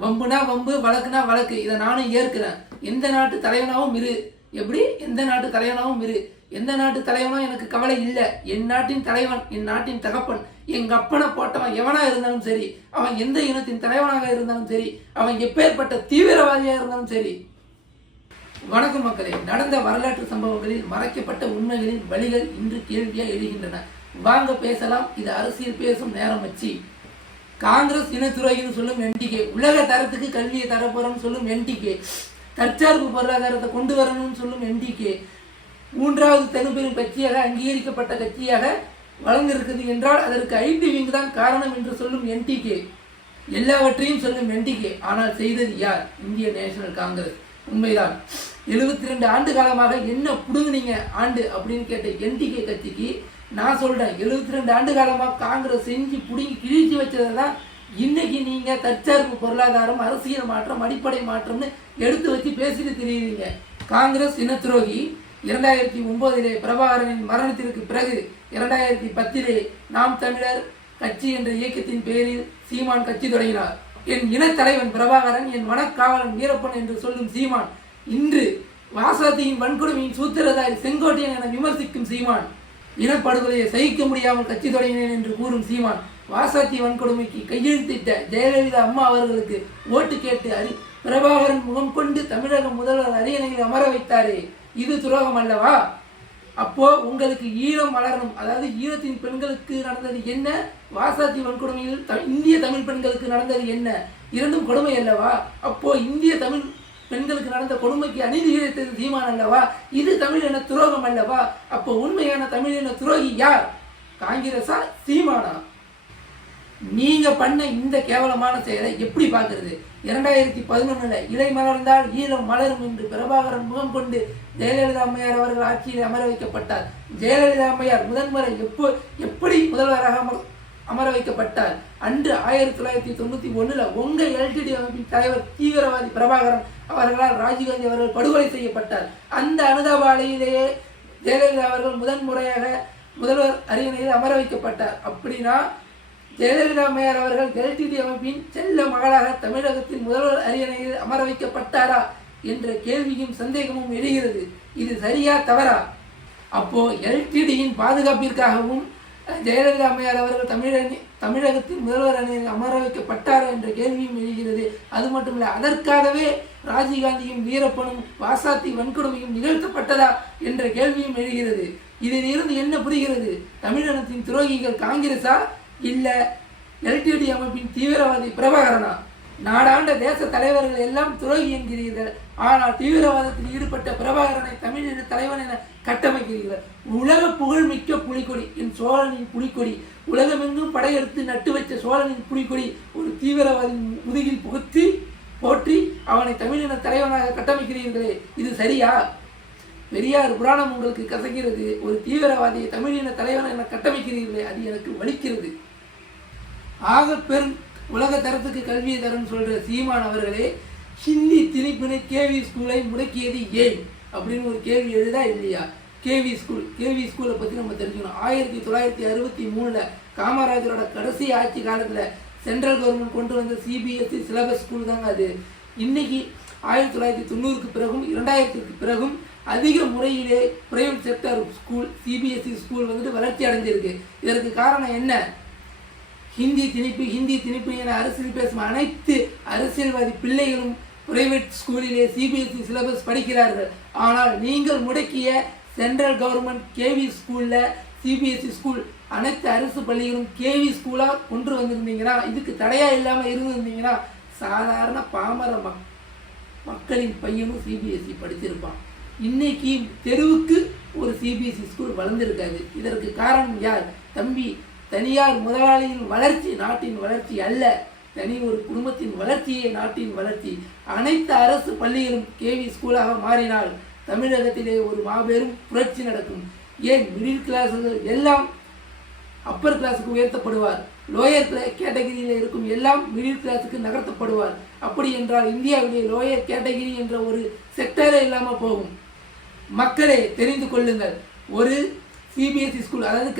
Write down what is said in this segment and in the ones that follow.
வம்புனா வம்பு, வழக்குனா வழக்கு. இதை நானும் ஏற்கிறேன். எந்த நாட்டு தலைவனாகவும் இரு. எப்படி? எந்த நாட்டு தலைவனாகவும் இரு. எந்த நாட்டு தலைவனும் எனக்கு கவலை இல்லை. என் நாட்டின் தலைவன், என் நாட்டின் தகப்பன், எங்க அப்பனை போட்டவன் எவனா இருந்தாலும் சரி, அவன் எந்த இனத்தின் தலைவனாக இருந்தாலும் சரி, அவன் எப்பேற்பட்ட தீவிரவாதியாக இருந்தாலும் சரி. வணக்கம் மக்களே. நடந்த வரலாற்று சம்பவங்களில் மறைக்கப்பட்ட உண்மைகளின் வழிகள் இன்று கேள்வியாக எழுகின்றன. வாங்க பேசலாம். இது அரசியல் பேசும் நேரம் வச்சு. காங்கிரஸ் இனத்துறைன்னு சொல்லும் என்டிகே, உலக தரத்துக்கு கல்வியை தரப்போறோம்னு சொல்லும் என்டிகே, தற்சார்பு பொருளாதாரத்தை கொண்டு வரணும்னு சொல்லும் என்டிகே, மூன்றாவது தெலும்பெரும் கட்சியாக அங்கீகரிக்கப்பட்ட கட்சியாக வளர்ந்திருக்குது என்றால் அதற்கு ஐடி விங் தான் காரணம் என்று சொல்லும் என்டிகே, எல்லாவற்றையும் சொல்லும் என்டிகே. ஆனால் செய்தது யார்? இந்திய நேஷனல் காங்கிரஸ். உண்மைதான். 72 ஆண்டு காலமாக என்ன புடுங்குனீங்க ஆண்டு அப்படின்னு கேட்ட என்டிகே கட்சிக்கு நான் சொல்றேன், 72 ஆண்டு காலமாக காங்கிரஸ் செஞ்சு புடுங்கி கிழிச்சு வச்சதை தான் இன்னைக்கு நீங்க தற்சார்பு பொருளாதாரம், அரசியல் மாற்றம், அடிப்படை மாற்றம்னு எடுத்து வச்சு பேசிட்டு தெரியுறீங்க. காங்கிரஸ் இனத்துரோகி. 2009 பிரபாகரனின் மரணத்திற்கு பிறகு 2010 நாம் தமிழர் கட்சி என்ற இயக்கத்தின் பெயரில் சீமான் கட்சி தொடங்கினார். என் இனத்தலைவன் பிரபாகரன், என் வனக்காவலன் வீரப்பன் என்று சொல்லும் சீமான் இன்று வாசாத்தியின் வன்கொடுமையின் சூத்திரதாரி செங்கோட்டையன் என விமர்சிக்கும் சீமான், இனப்படுகொலையை சகிக்க முடியாமல் கட்சி தொடங்கினேன் என்று கூறும் சீமான், வாசாத்தி வன்கொடுமைக்கு கையெழுத்திட்ட ஜெயலலிதா அம்மா அவர்களுக்கு ஓட்டு கேட்டு பிரபாகரன் முகம் கொண்டு தமிழக முதல்வர் அரியணையில் அமர வைத்தாரே, இது துரோகம் அல்லவா? அப்போ உங்களுக்கு ஈழம் வளரணும். அதாவது ஈழத்தின் பெண்களுக்கு நடந்தது என்ன, வாசாத்தி வன்கொடுமையில் இந்திய தமிழ் பெண்களுக்கு நடந்தது என்ன, இரண்டும் கொடுமை அல்லவா? அப்போ இந்திய தமிழ் பெண்களுக்கு நடந்த கொடுமைக்கு அநீதி இழைத்தது சீமான் அல்லவா? இது தமிழ் என துரோகம் அல்லவா? அப்போ உண்மையான தமிழ் என துரோகி யார்? காங்கிரஸா, சீமானா? நீங்க பண்ண இந்த கேவலமான செயலை எப்படி பார்க்கிறது? 2011 இலை மலர்ந்தால் ஈழம் மலரும் என்று பிரபாகரன் முகம் கொண்டு ஜெயலலிதா அம்மையார் அவர்கள் ஆட்சியில் அமர வைக்கப்பட்டார். ஜெயலலிதா அம்மையார் முதன்முறை எப்படி முதல்வராக அமர வைக்கப்பட்டார்? அன்று 1991 உங்க எல்டிடி அமைப்பின் தலைவர் தீவிரவாதி பிரபாகரன் அவர்களால் ராஜீவ்காந்தி அவர்கள் படுகொலை செய்யப்பட்டார். அந்த அனுதாபாலையிலேயே ஜெயலலிதா அவர்கள் முதன்முறையாக முதல்வர் அரியணையில் அமர வைக்கப்பட்டார். அப்படின்னா ஜெயலலிதா அம்மையார் அவர்கள் எல்டிடி அமைப்பின் செல்ல மகளாக தமிழகத்தின் முதல்வர் அரியணையில் அமர வைக்கப்பட்டாரா என்ற கேள்வியும் சந்தேகமும் எழுகிறது. இது சரியா தவறா? அப்போ எல்டிடியின் பாதுகாப்பிற்காகவும் ஜெயலலிதா அம்மையார் அவர்கள் தமிழகத்தின் முதல்வர் அணியில் அமர வைக்கப்பட்டாரா என்ற கேள்வியும் எழுகிறது. அது மட்டுமில்லை, அதற்காகவே ராஜீவ்காந்தியும் வீரப்பனும் வாசாத்தி வன்கொடுமையும் நிகழ்த்தப்பட்டதா என்ற கேள்வியும் எழுகிறது. இதில் இருந்து என்ன புரிகிறது? தமிழினத்தின் துரோகிகள் காங்கிரஸா, இல்ல எல்டிடி அமைப்பின் தீவிரவாதி பிரபாகரனா? நாடாண்ட தேச தலைவர்கள் எல்லாம் துரோகி என்கிறீர்கள். ஆனால் தீவிரவாதத்தில் ஈடுபட்ட பிரபாகரனை தமிழின தலைவன் என கட்டமைக்கிறீர்கள். உலக புகழ்மிக்க புலிக்கொடி, என் சோழனின் புலிக்கொடி, உலகமெங்கும் படையெடுத்து நட்டு வச்ச சோழனின் புலிக்கொடி ஒரு தீவிரவாதி முதுகில் போற்றி அவனை தமிழின தலைவனாக கட்டமைக்கிறீர்களே, இது சரியா? பெரியார் புராணம் உங்களுக்கு கசக்கிறது. ஒரு தீவிரவாதியை தமிழின தலைவன் என கட்டமைக்கிறீர்களே, அது எனக்கு வலிக்கிறது. ஆக பெரும் உலக தரத்துக்கு கல்வியை தரன்னு சொல்ற சீமான் அவர்களே, ஹிந்தி திணிப்பினை கேவி ஸ்கூலை முடக்கியது ஏன் அப்படின்னு ஒரு கேள்வி எழுதா இல்லையா? கேவி ஸ்கூலை பற்றி நம்ம தெரிஞ்சுக்கணும். 1963 காமராஜரோட கடைசி ஆட்சி காலத்தில் சென்ட்ரல் கவர்மெண்ட் கொண்டு வந்த சிபிஎஸ்இ சிலபஸ் ஸ்கூல் தாங்க அது. இன்னைக்கு 1990க்கு பிறகும் 2000க்கு பிறகும் அதிக முறையிலே private sector school, CBSE school வளர்ச்சி அடைஞ்சிருக்கு. இதற்கு காரணம் என்ன? ஹிந்தி திணிப்பு என அரசியல் பேசும் அனைத்து அரசியல்வாதி பிள்ளைகளும் பிரைவேட் ஸ்கூலிலே சிபிஎஸ்இ சிலபஸ் படிக்கிறார்கள். ஆனால் நீங்கள் முடக்கிய சென்ட்ரல் கவர்மெண்ட் கேவி ஸ்கூல்ல சிபிஎஸ்இ ஸ்கூல் அனைத்து அரசு பள்ளிகளும் கேவி ஸ்கூலா கொண்டு வந்திருந்தீங்கன்னா, இதுக்கு தடையா இல்லாம இருந்திருந்தீங்கன்னா, சாதாரண பாமர மக்களின் பையனும் சிபிஎஸ்இ படிச்சிருப்பான். இன்னைக்கு தெருவுக்கு ஒரு சிபிஎஸ்இ ஸ்கூல் வளர்ந்துருக்காது. இதற்கு காரணம் யார்? தம்பி, தனியார் முதலாளியின் வளர்ச்சி நாட்டின் வளர்ச்சி அல்ல, தனி ஒரு குடும்பத்தின் வளர்ச்சியே நாட்டின் வளர்ச்சி. அனைத்து அரசு பள்ளிகளும் கேவி ஸ்கூலாக மாறினால் தமிழகத்திலே ஒரு மாபெரும் புரட்சி நடக்கும். ஏன் மிடில் கிளாஸுகள் எல்லாம் அப்பர் கிளாஸுக்கு உயர்த்தப்படுவார், லோயர் கேட்டகிரியில் இருக்கும் எல்லாம் மிடில் கிளாஸுக்கு நகர்த்தப்படுவார். அப்படி என்றால் இந்தியாவிலே லோயர் கேட்டகிரி என்ற ஒரு செக்டரே இல்லாமல் போகும். மக்களே தெரிந்து கொள்ளுங்கள், ஒரு சிபிஎஸ்சி ஸ்கூல், அதாவது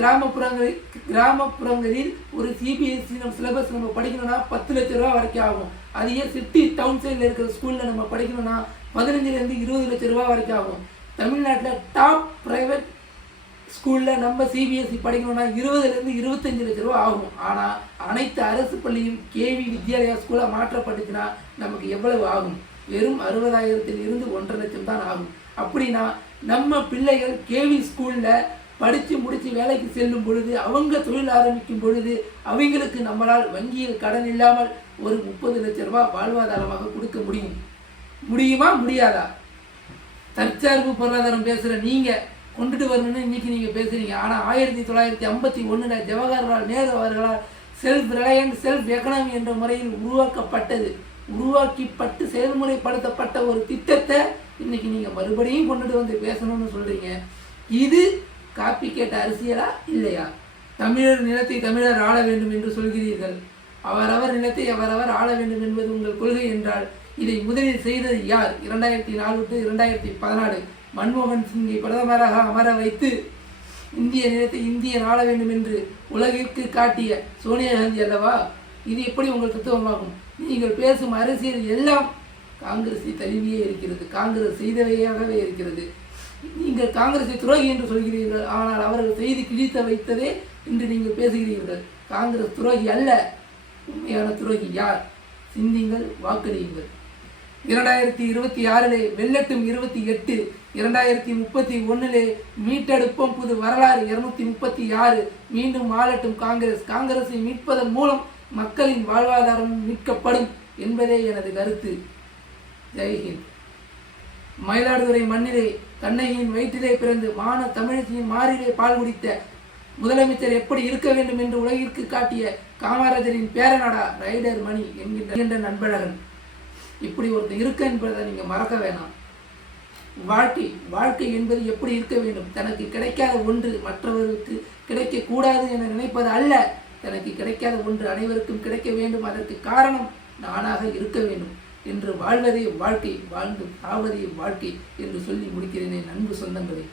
கிராமப்புறங்களில் ஒரு சிபிஎஸ்சி சிலபஸ் நம்ம படிக்கணும்னா 10 லட்ச ரூபா வரைக்கும் ஆகும். அதையே சிட்டி டவுன் சைடில் இருக்கிற ஸ்கூலில் நம்ம படிக்கணும்னா 15லேருந்து 20 லட்ச ரூபா வரைக்கும் ஆகும். தமிழ்நாட்டில் டாப் ப்ரைவேட் ஸ்கூலில் நம்ம சிபிஎஸ்சி படிக்கணும்னா 20லேருந்து 25 லட்ச ரூபா ஆகும். ஆனால் அனைத்து அரசு பள்ளியும் கேவி வித்யாலயா ஸ்கூலாக மாற்றப்பட்டுச்சுன்னா நமக்கு எவ்வளவு ஆகும்? வெறும் 60,000 1.5 லட்சம் தான் ஆகும். அப்படின்னா நம்ம பிள்ளைகள் கேவி ஸ்கூலில் படித்து முடித்து வேலைக்கு செல்லும் பொழுது, அவங்க தொழில் ஆரம்பிக்கும் பொழுது, அவங்களுக்கு நம்மளால் வங்கியில் கடன் இல்லாமல் ஒரு 30 லட்ச ரூபா வாழ்வாதாரமாக கொடுக்க முடியுமா முடியாதா? தற்சார்பு பொருளாதாரம் பேசுகிற நீங்கள் கொண்டுட்டு வரணும்னு இன்னைக்கு நீங்கள் பேசுகிறீங்க. ஆனால் 1951 ஜவஹர்லால் நேரு அவர்களால் செல்ஃப் ரிலையன்ட் செல்ஃப் எக்கனாமி என்ற முறையில் உருவாக்கப்பட்டு செயல்முறைப்படுத்தப்பட்ட ஒரு திட்டத்தை இன்னைக்கு நீங்கள் மறுபடியும் கொண்டுட்டு வந்து பேசணும்னு சொல்கிறீங்க. இது காப்பி கேட்ட அரசியலா இல்லையா? தமிழர் நிலத்தை தமிழர் ஆள வேண்டும் என்று சொல்கிறீர்கள். அவரவர் நிலத்தை அவரவர் ஆள வேண்டும் என்பது உங்கள் கொள்கை என்றால் இதை முதலில் செய்தது யார்? 2004 to 2014 மன்மோகன் சிங்கை பிரதமராக அமர வைத்து இந்திய நிலத்தை இந்தியன் ஆள வேண்டும் என்று உலகிற்கு காட்டிய சோனியா காந்தி அல்லவா? இது எப்படி உங்கள் தத்துவமாகும்? நீங்கள் பேசும் அரசியல் எல்லாம் காங்கிரஸை தழுவியே இருக்கிறது, காங்கிரஸ் செய்தவையாகவே இருக்கிறது. நீங்கள் காங்கிரஸை துரோகி என்று சொல்கிறீர்கள், ஆனால் அவர்கள் செய்து கிழித்த வைத்ததே இன்று நீங்கள் பேசுகிறீர்கள். காங்கிரஸ் துரோகி அல்ல, உண்மையான துரோகி யார்? சிந்திங்கள், வாக்களியுங்கள். 2026 வெள்ளட்டும் 28, 2031 மீட்டெடுப்போம் புது வரலாறு 236, மீண்டும் ஆளட்டும் காங்கிரஸ். காங்கிரஸை மீட்பதன் மூலம் மக்களின் வாழ்வாதாரம் மீட்கப்படும் என்பதே எனது கருத்து. ஜெய்ஹிந்த். மயிலாடுதுறை மண்ணிலே கண்ணகியின் வயிற்றிலே பிறந்து மான தமிழச்சியின் மாறிலே பால் குடித்த முதலமைச்சர் எப்படி இருக்க வேண்டும் என்று உலகிற்கு காட்டிய காமராஜரின் பேரனடா ரைடர் மணி என்கின்ற நண்பழகன். இப்படி ஒருத்தர் இருக்க என்பதை நீங்கள் மறக்க வேணாம். வாழ்க்கை என்பது எப்படி இருக்க வேண்டும்? தனக்கு கிடைக்காத ஒன்று மற்றவருக்கு கிடைக்கக்கூடாது என நினைப்பது அல்ல. தனக்கு கிடைக்காத ஒன்று அனைவருக்கும் கிடைக்க வேண்டும். அதற்கு காரணம் நானாக இருக்க வேண்டும் என்று வாழ்வதே வாழ்க்கை, வாழ்ந்து சாவதே வாழ்க்கை என்று சொல்லி முடிக்கிறேனே நண்பு சொந்தங்களே.